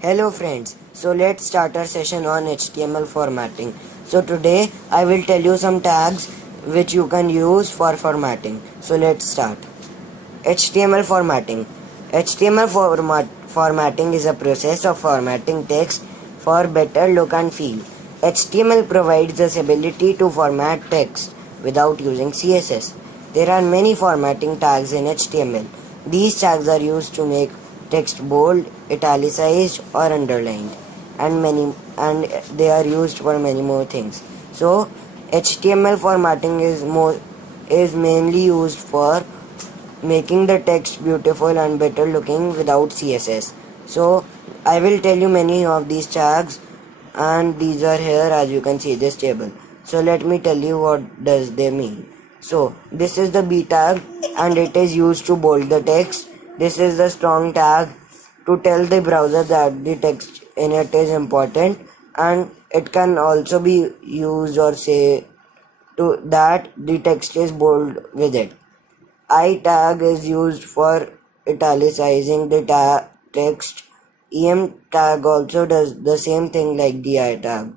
Hello friends, so let's start our session on HTML formatting. So today I will tell you some tags which you can use for formatting. So let's start. HTML formatting. Formatting is a process of formatting text for better look and feel. HTML provides us ability to format text without using CSS. There are many formatting tags in HTML. These tags are used to make text bold, italicized or underlined and they are used for many more things. So HTML formatting is mainly used for making the text beautiful and better looking without CSS. So I will tell you many of these tags and these are here as you can see this table. So let me tell you what does they mean. So this is the B tag and it is used to bold the text. This is the strong tag to tell the browser that the text in it is important, and it can also be used or say to that the text is bold with it. I tag is used for italicizing the text. EM tag also does the same thing like the I tag.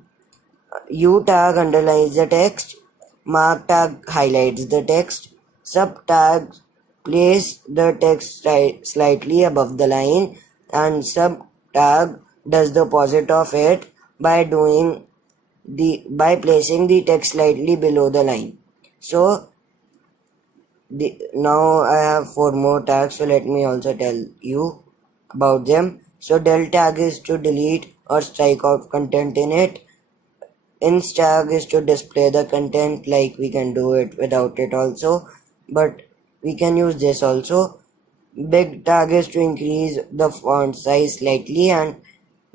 U tag underlines the text. Mark tag highlights the text. Sub tag place the text slightly above the line, and sub tag does the opposite of it by placing the text slightly below the line. So now I have four more tags, so let me also tell you about them. So del tag is to delete or strike out content in it. Ins tag is to display the content, like we can do it without it also, but we can use this also. Big tag is to increase the font size slightly, and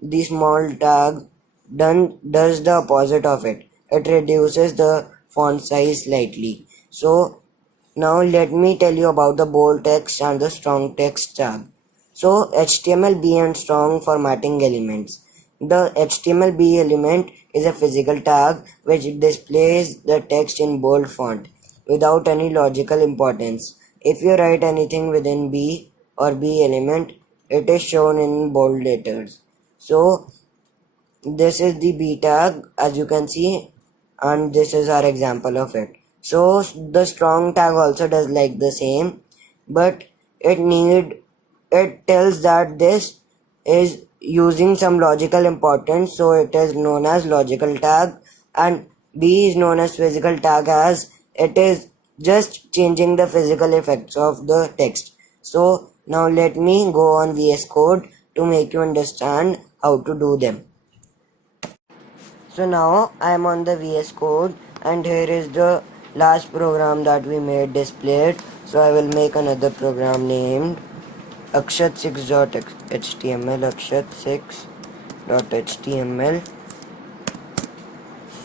the small tag does the opposite of it. It reduces the font size slightly. So now let me tell you about the bold text and the strong text tag. So HTML-B and strong formatting elements. The HTML-B element is a physical tag which displays the text in bold font without any logical importance. If you write anything within B or B element, it is shown in bold letters. So this is the B tag as you can see, and this is our example of it. So the strong tag also does like the same, but it tells that this is using some logical importance, so it is known as logical tag, and B is known as physical tag as it is just changing the physical effects of the text. So now let me go on VS Code to make you understand how to do them. So now I am on the VS Code, and here is the last program that we made displayed. So I will make another program named akshat6.html, akshat6.html.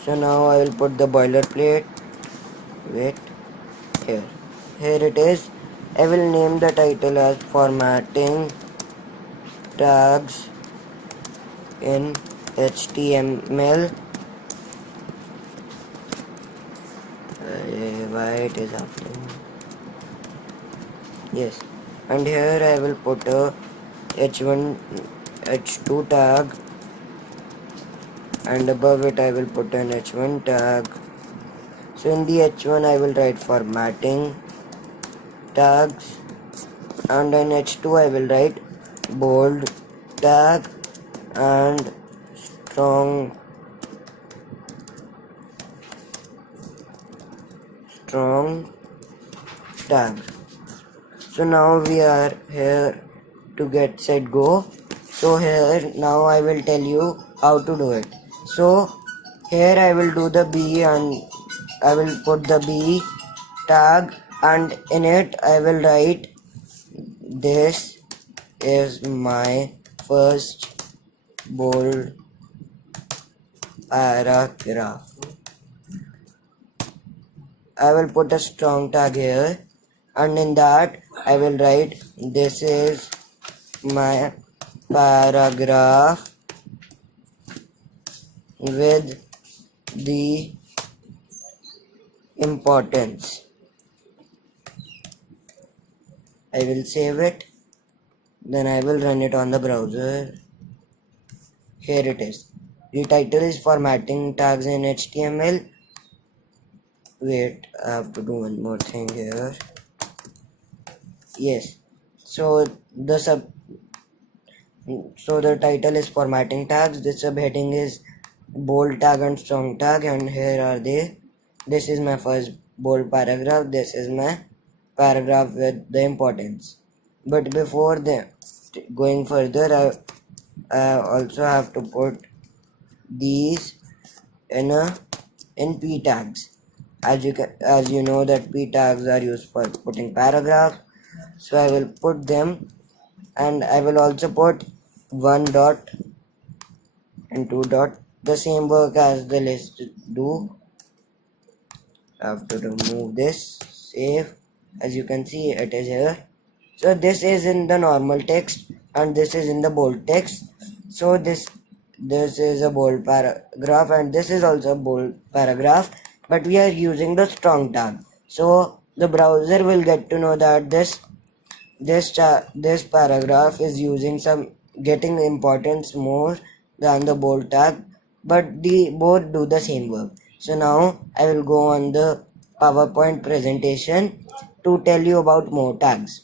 So now I will put the boilerplate. Wait, here. Here it is. I will name the title as formatting tags in HTML. Why it is happening? Yes, and here I will put a h1 h2 tag, and above it I will put an h1 tag. So in the h1 I will write formatting tags, and in h2 I will write bold tag and strong tag. So now we are here to get set go. So here now I will tell you how to do it. So here I will do the B, and I will put the B tag, and in it I will write this is my first bold paragraph. I will put a strong tag here, and in that I will write this is my paragraph with the importance. I will save it, then I will run it on the browser. here it is. The title is formatting tags in HTML. Wait, I have to do one more thing here. Yes. So the title is formatting tags. The subheading is bold tag and strong tag, and here are they. This is my first bold paragraph. This is my paragraph with the importance. But before going further, I also have to put these in p tags. As you know that p tags are used for putting paragraphs, so I will put them, and I will also put one dot and two dot, the same work as the list do. I have to remove this, save. As you can see, it is here. So this is in the normal text and this is in the bold text. So this is a bold paragraph and this is also a bold paragraph, but we are using the strong tag. So the browser will get to know that this paragraph is using some getting importance more than the bold tag, but they both do the same work. So now I will go on the PowerPoint presentation to tell you about more tags.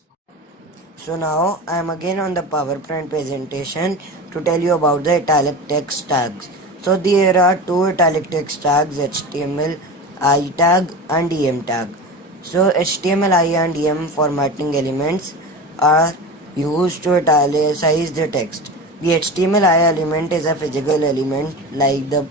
So now I am again on the PowerPoint presentation to tell you about the italic text tags. So there are two italic text tags, HTML I tag and EM tag. So HTML I and EM formatting elements are used to italicize the text. The HTML I element is a physical element like the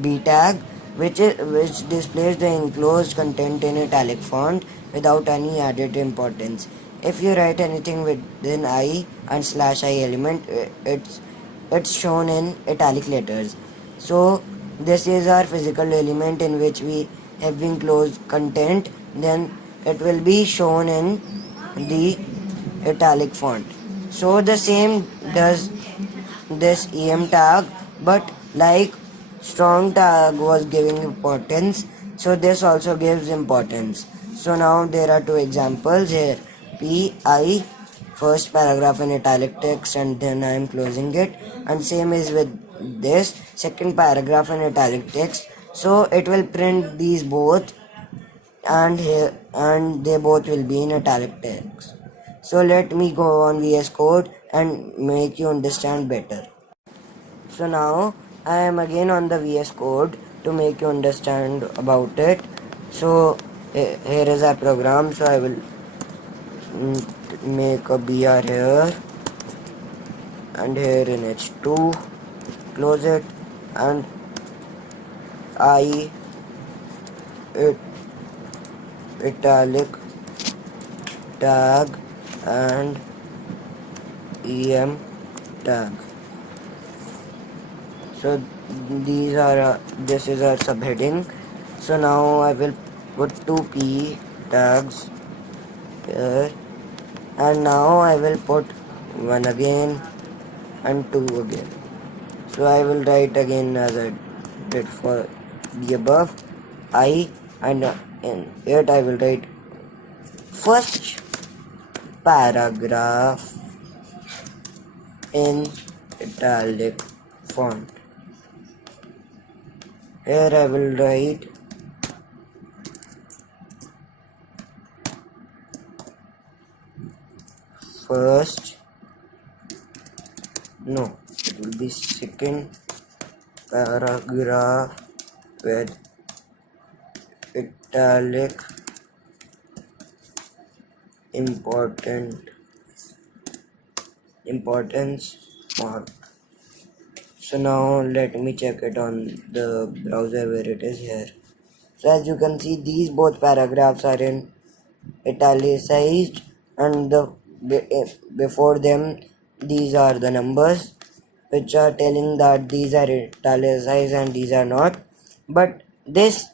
B tag, which displays the enclosed content in italic font without any added importance. If you write anything within I and slash I element, it's shown in italic letters. So this is our physical element in which we have enclosed content. Then it will be shown in the italic font. So the same does this EM tag, but like strong tag was giving importance, so this also gives importance. So now there are two examples here. PI, first paragraph in italic text and then I am closing it, and same is with this second paragraph in italic text. So it will print these both, and they both will be in italic text. So let me go on VS Code and make you understand better. So now I am again on the VS Code to make you understand about it. So here is our program. So I will make a BR here and here in H2, close it, and I italic tag and EM tag. So this is our subheading. So now I will put two P tags here, and now I will put one again and two again. So I will write again as I did for the above, I, and in it I will write first paragraph in italic font. Here I will write first, no, it will be second paragraph with italic importance mark. So now let me check it on the browser where it is here. So as you can see, these both paragraphs are in italicized, and before them these are the numbers which are telling that these are italicized and these are not. But this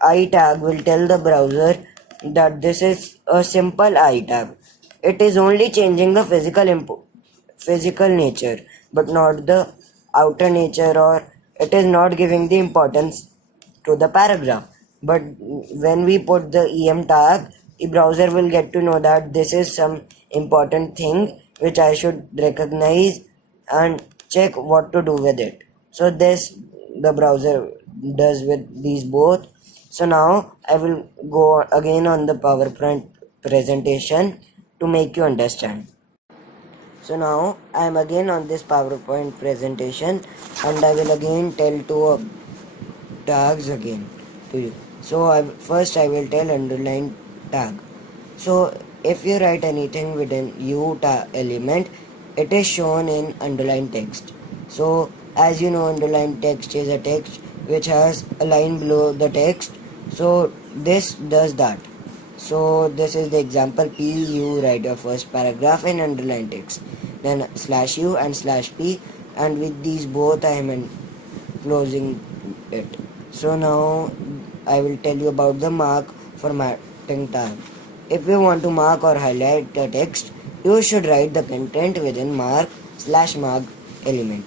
I tag will tell the browser that this is a simple I tag. It is only changing the physical nature, but not the outer nature, or it is not giving the importance to the paragraph. But when we put the EM tag, the browser will get to know that this is some important thing which I should recognize and check what to do with it. So this the browser does with these both. So now I will go again on the PowerPoint presentation to make you understand. So now I am again on this PowerPoint presentation and I will again tell two tags again to you. So first I will tell underline tag. So if you write anything within U element, it is shown in underlined text. So as you know, underlined text is a text which has a line below the text. So this does that. So this is the example P. You write your first paragraph in underlined text, then slash U and slash P, and with these both I am closing it. So now I will tell you about the mark formatting tag. If you want to mark or highlight the text, you should write the content within mark slash mark element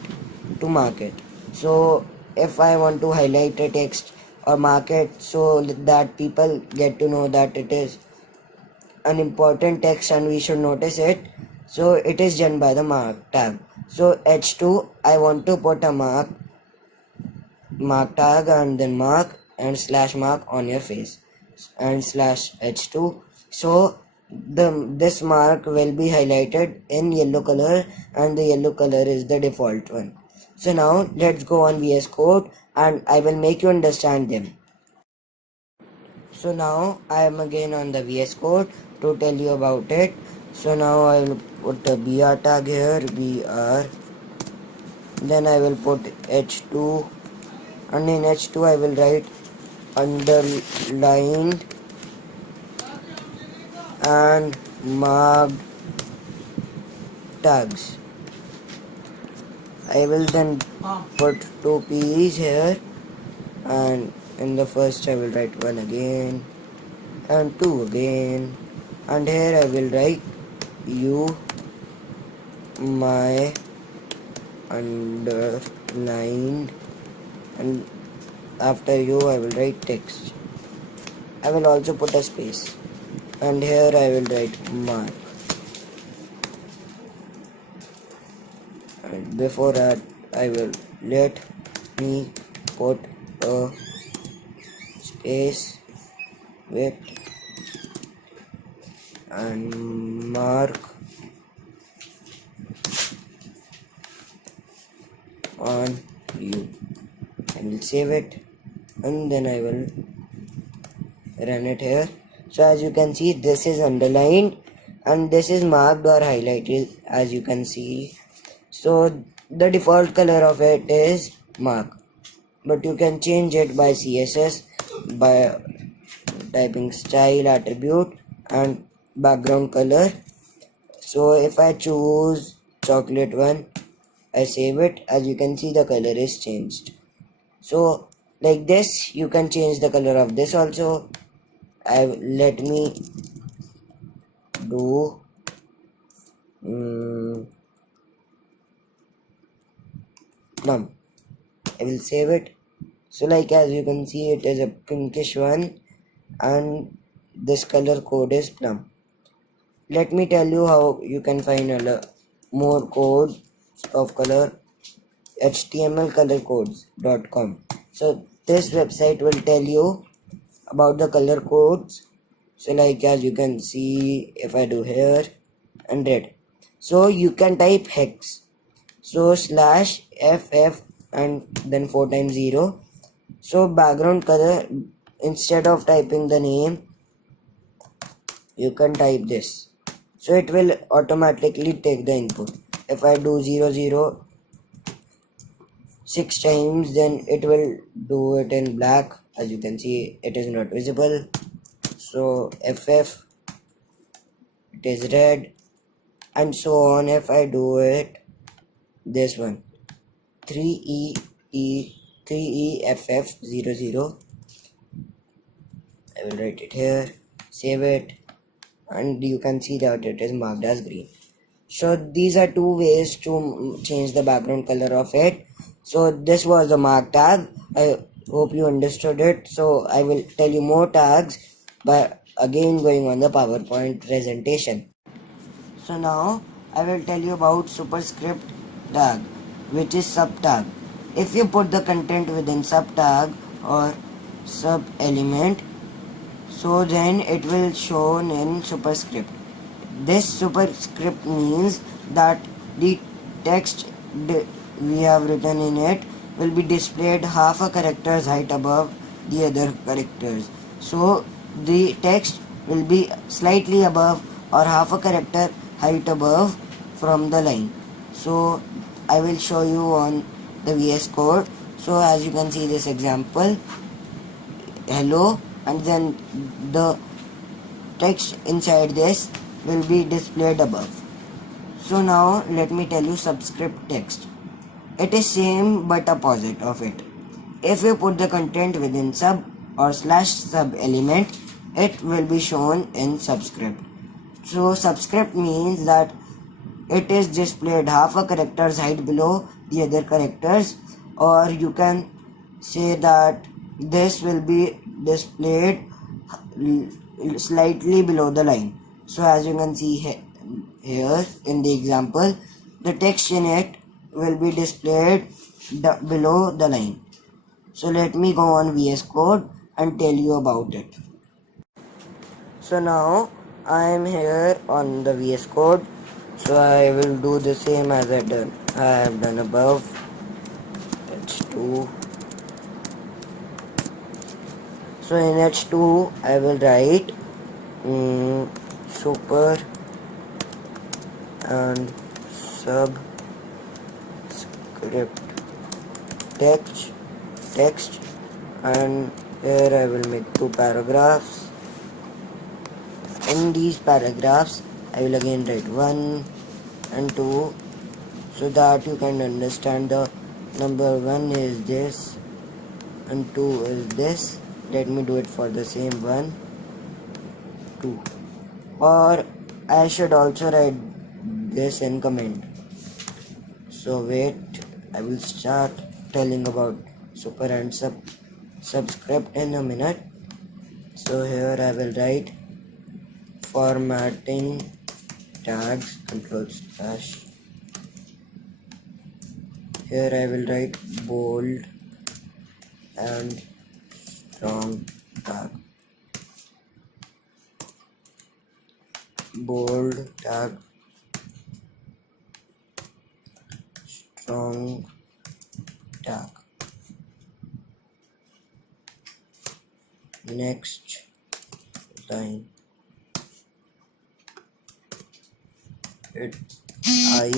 to mark it. So if I want to highlight a text or mark it so that people get to know that it is an important text and we should notice it, so it is done by the mark tag. So H2, I want to put a mark tag and then mark and slash mark on your face and slash h2. So this mark will be highlighted in yellow color and the yellow color is the default one. So now let's go on VS Code and I will make you understand them. So now I am again on the VS Code to tell you about it. So now I will put the BR tag here, BR, then I will put h2, and in h2 I will write underlined and marked tags. I will then put two P's here, and in the first I will write 1 again and 2 again, and here I will write you my underlined, and after you I will write text. I will also put a space and here I will write mark, and before that I will let me put a space with and mark on you. I will save it and then I will run it here. So as you can see, this is underlined and this is marked or highlighted, as you can see. So the default color of it is mark, but you can change it by CSS by typing style attribute and background color. So if I choose chocolate one, I save it. As you can see, the color is changed. So like this you can change the color of this also. Let me do plum. I will save it. So like as you can see, it is a pinkish one and this color code is plum. Let me tell you how you can find more codes of color. htmlcolorcodes.com. So this website will tell you about the color codes. So like as you can see, if I do here and red, so you can type hex, so slash ff and then 4 times 0. So background color, instead of typing the name, you can type this, so it will automatically take the input. If I do 00 6 times, then it will do it in black. As you can see, it is not visible. So ff, it is red, and so on. If I do it this one, 3EFF00, I will write it here, save it, and you can see that it is marked as green. So these are two ways to change the background color of it. So this was the mark tag. I hope you understood it. So I will tell you more tags by again going on the PowerPoint presentation. So now I will tell you about superscript tag. which is subtag. If you put the content within subtag or sub element, so then it will shown in superscript. This superscript means that the text we have written in it will be displayed half a character's height above the other characters. So the text will be slightly above or half a character height above from the line. So I will show you on the VS Code. So as you can see this example, hello, and then the text inside this will be displayed above. So now let me tell you subscript text. It is same but opposite of it. If you put the content within sub or slash sub element, it will be shown in subscript. So subscript means that it is displayed half a character's height below the other characters, or you can say that this will be displayed slightly below the line. So as you can see here in the example, the text in it will be displayed below the line. So let me go on VS Code and tell you about it. So now I am here on the VS Code. So I will do the same as I have done above. H2. So in H2 I will write super and subscript text, and here I will make two paragraphs. In these paragraphs I will again write 1 and 2 so that you can understand the number 1 is this and 2 is this. Let me do it for the same 1, 2. Or I should also write this in comment. So wait, I will start telling about super and subscript in a minute. So here I will write formatting tags /. Here I will write bold and strong tag. Bold tag, strong tag. Next line. I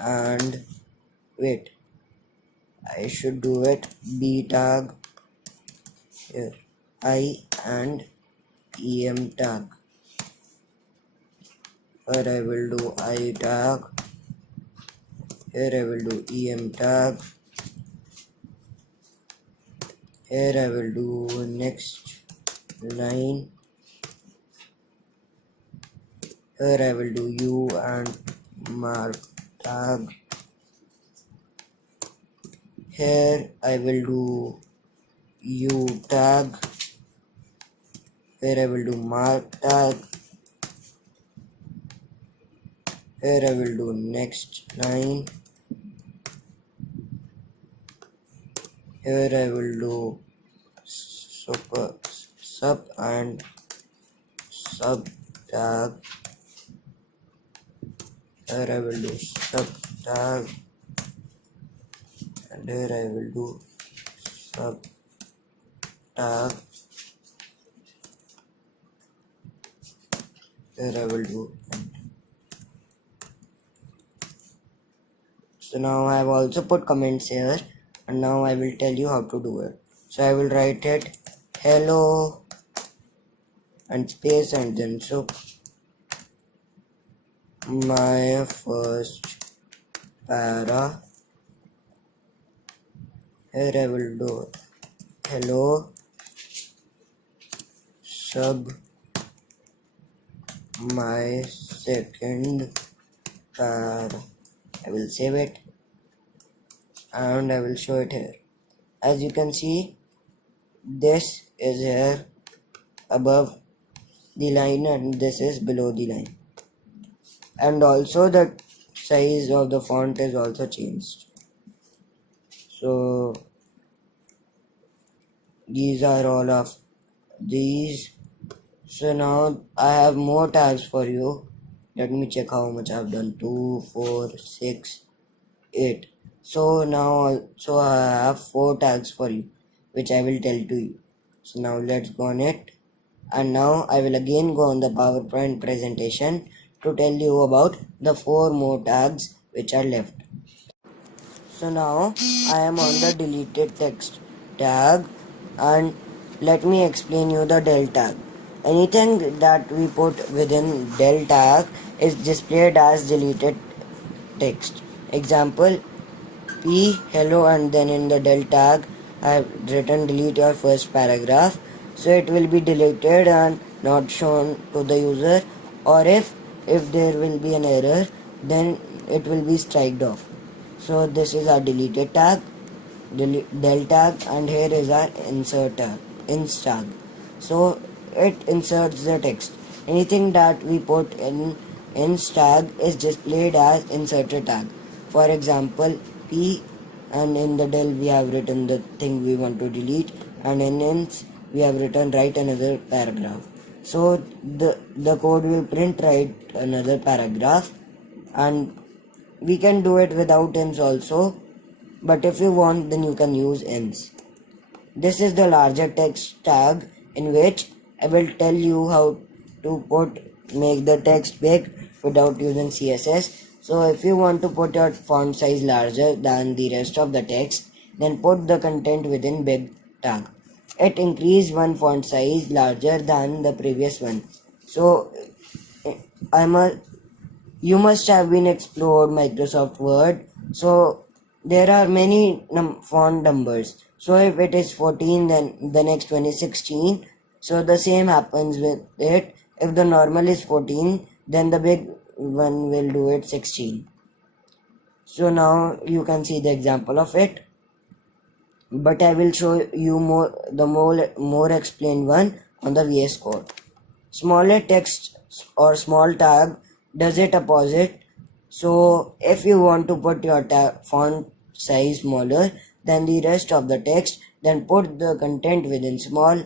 and wait, I should do it B tag here. I and EM tag. Here I will do I tag. Here I will do EM tag. Here I will do next line. Here I will do U and mark tag. Here I will do U tag. Here I will do mark tag. Here I will do next line. Here I will do sub and sub tag. Here I will do sub tag, and here I will do sub tag. Here I will do end. So now I have also put comments here, and now I will tell you how to do it. So I will write it hello and space and then so my first para. Here I will do hello sub my second para. I will save it and I will show it here. As you can see, this is here above the line and this is below the line, and also the size of the font is also changed. So these are all of these. So now I have more tags for you. Let me check how much I've done. 2, 4, 6, 8. So now so I have 4 tags for you, which I will tell to you. So now let's go on it. And now I will again go on the PowerPoint presentation to tell you about the 4 more tags which are left. So now I am on the deleted text tag, and let me explain you the del tag. Anything that we put within del tag is displayed as deleted text. Example, P hello, and then in the del tag I have written delete your first paragraph, so it will be deleted and not shown to the user, or if there will be an error, then it will be striked off. So this is our deleted tag, del tag, and here is our insert tag, ins tag. So it inserts the text. Anything that we put in ins tag is displayed as inserted tag. For example, P, and in the del we have written the thing we want to delete, and in ins we have written write another paragraph. So the code will print write another paragraph, and we can do it without ins also, but if you want, then you can use ins. This is the larger text tag, in which I will tell you how to make the text big without using CSS. So if you want to put your font size larger than the rest of the text, then put the content within big tag. It increase one font size larger than the previous one. So I'm a you must have been explored Microsoft Word. So there are many font numbers. So if it is 14, then the next one is 16. So the same happens with it. If the normal is 14, then the big one will do it 16. So now you can see the example of it. But I will show you more explained one on the VS Code. Smaller text or small tag does it opposite. So if you want to put your font size smaller than the rest of the text, then put the content within small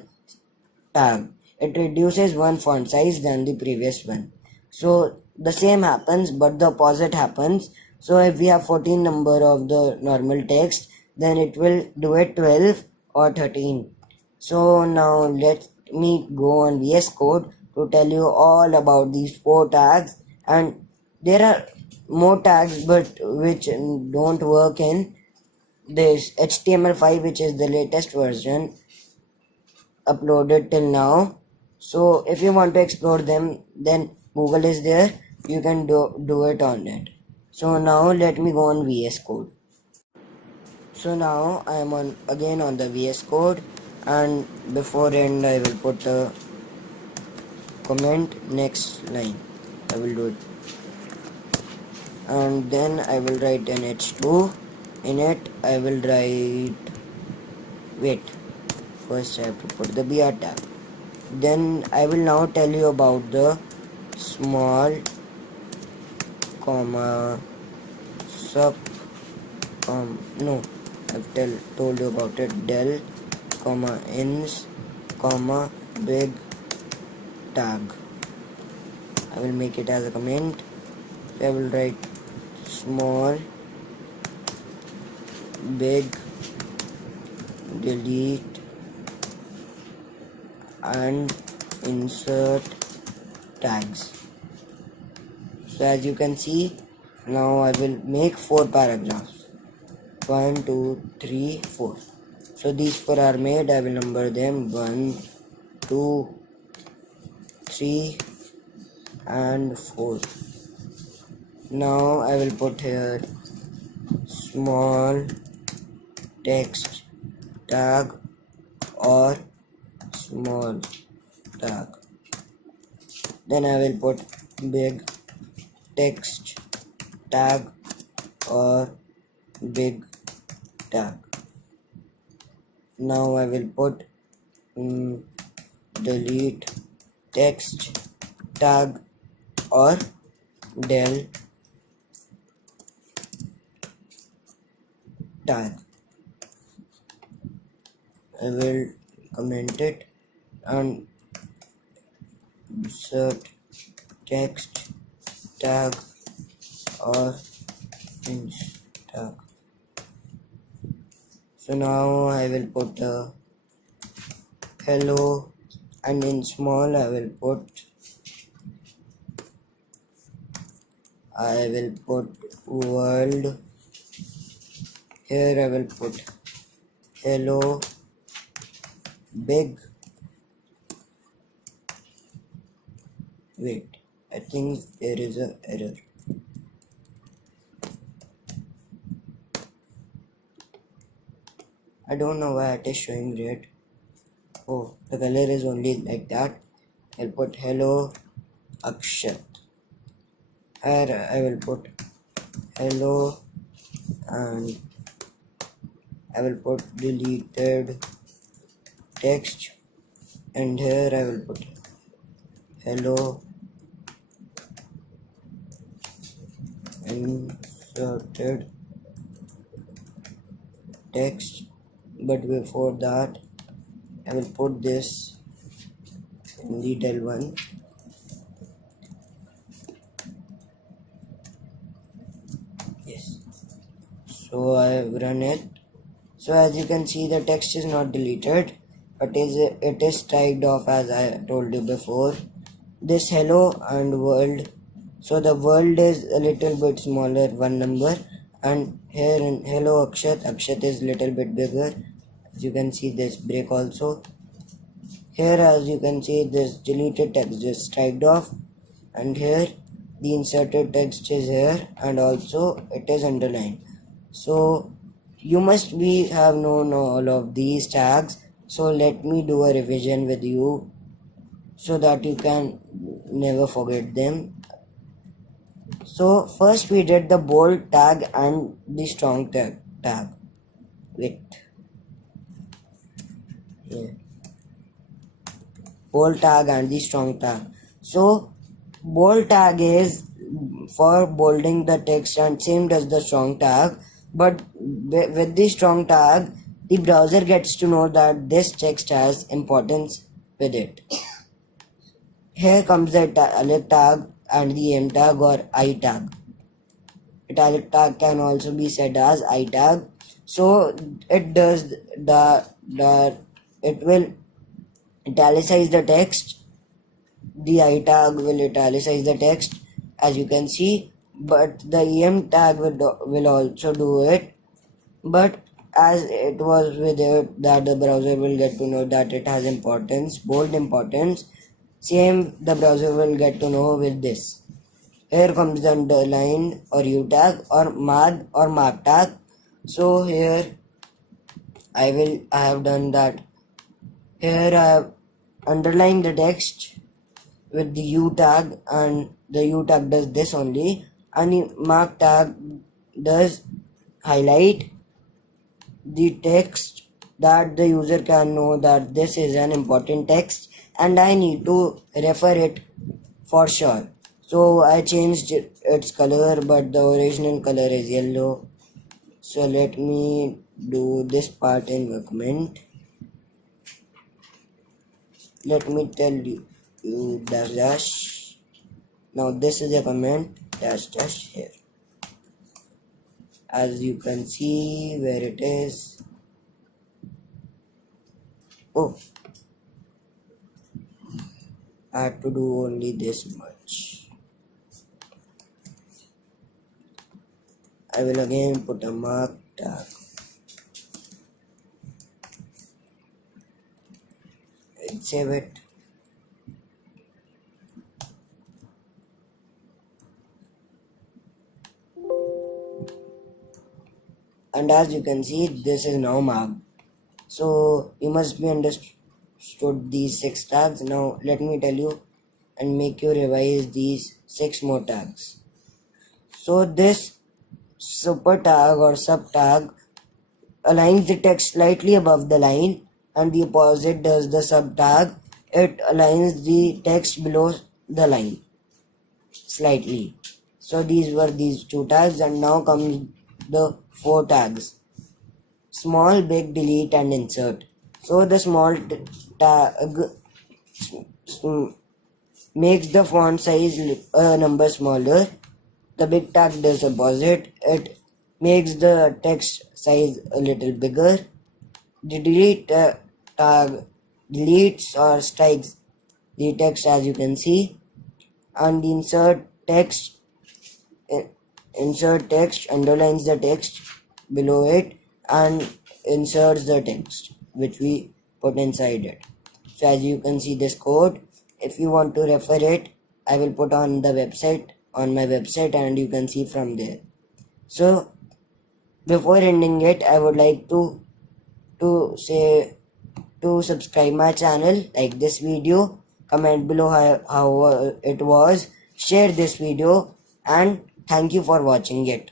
tag. It reduces one font size than the previous one. So the same happens, but the opposite happens. So if we have 14 number of the normal text, then it will do it 12 or 13. So now let me go on VS Code to tell you all about these 4 tags, and there are more tags but which don't work in this HTML5, which is the latest version uploaded till now. So if you want to explore them, then Google is there, you can do it on it. So now let me go on VS Code. So now I am again on the VS Code, and before end I will put a comment next line. I will do it, and then I will write an h2. In it I will write, wait, first I have to put the br tag. Then I will now tell you about the small comma sub no, I've told you about it, del comma ins comma big tag. I will make it as a comment. I will write small big delete and insert tags. So as you can see, now I will make 4 paragraphs. 1, 2, 3, 4. So these 4 are made. I will number them 1, 2, 3 and 4. Now I will put here small text tag or small tag. Then I will put big text tag or big tag. Now I will put delete text tag or del tag. I will comment it and insert text tag or inch tag. So now I will put hello, and in small I will put world. Here I will put hello big. Wait, I think there is an error. I don't know why it is showing red. Oh, the color is only like that. I'll put hello Akshat. Here I will put hello, and I will put deleted text, and here I will put hello inserted text, but before that I will put this in little one. Yes, so I have run it. So as you can see, the text is not deleted, but it is typed off as I told you before. This hello and world, so the world is a little bit smaller, one number, and here in hello Akshat is little bit bigger. As you can see, this break also. Here as you can see, this deleted text is typed off, and here the inserted text is here, and also it is underlined. So you must have known all of these tags. So let me do a revision with you so that you can never forget them. So first we did the bold tag and the strong tag. Wait. Here. Bold tag and the strong tag. So bold tag is for bolding the text and same does the strong tag, but with the strong tag the browser gets to know that this text has importance with it. Here comes the italic tag and the M tag or I tag. Italic tag can also be said as I tag. So it does it will italicize the text. The I tag will italicize the text, as you can see, but the em tag will also do it. But as it was with it that the browser will get to know that it has importance, bold importance, same the browser will get to know with this. Here comes the underline or U tag or mark tag. So here I have done that. Here I have underlined the text with the U tag, and the U tag does this only, and the mark tag does highlight the text that the user can know that this is an important text and I need to refer it for sure. So I changed its color, but the original color is yellow. So let me do this part in document. Let me tell you dash. Now this is a comment dash here. As you can see where it is. Oh, I have to do only this much. I will again put a mark tag. And save it. And as you can see, this is now marked. So you must be understood these 6 tags. Now let me tell you and make you revise these 6 more tags. So this super tag or sub tag aligns the text slightly above the line, and the opposite does the sub tag. It aligns the text below the line slightly. So these were these 2 tags, and now comes the 4 tags: small, big, delete and insert. So the small tag makes the font size a number smaller. The big tag does opposite. It makes the text size a little bigger. The delete tag deletes or strikes the text, as you can see, and the insert text underlines the text below it and inserts the text which we put inside it. So as you can see this code, if you want to refer it, I will put on my website and you can see from there. So before ending it, I would like to say to subscribe my channel, like this video, comment below how it was, share this video, and thank you for watching it.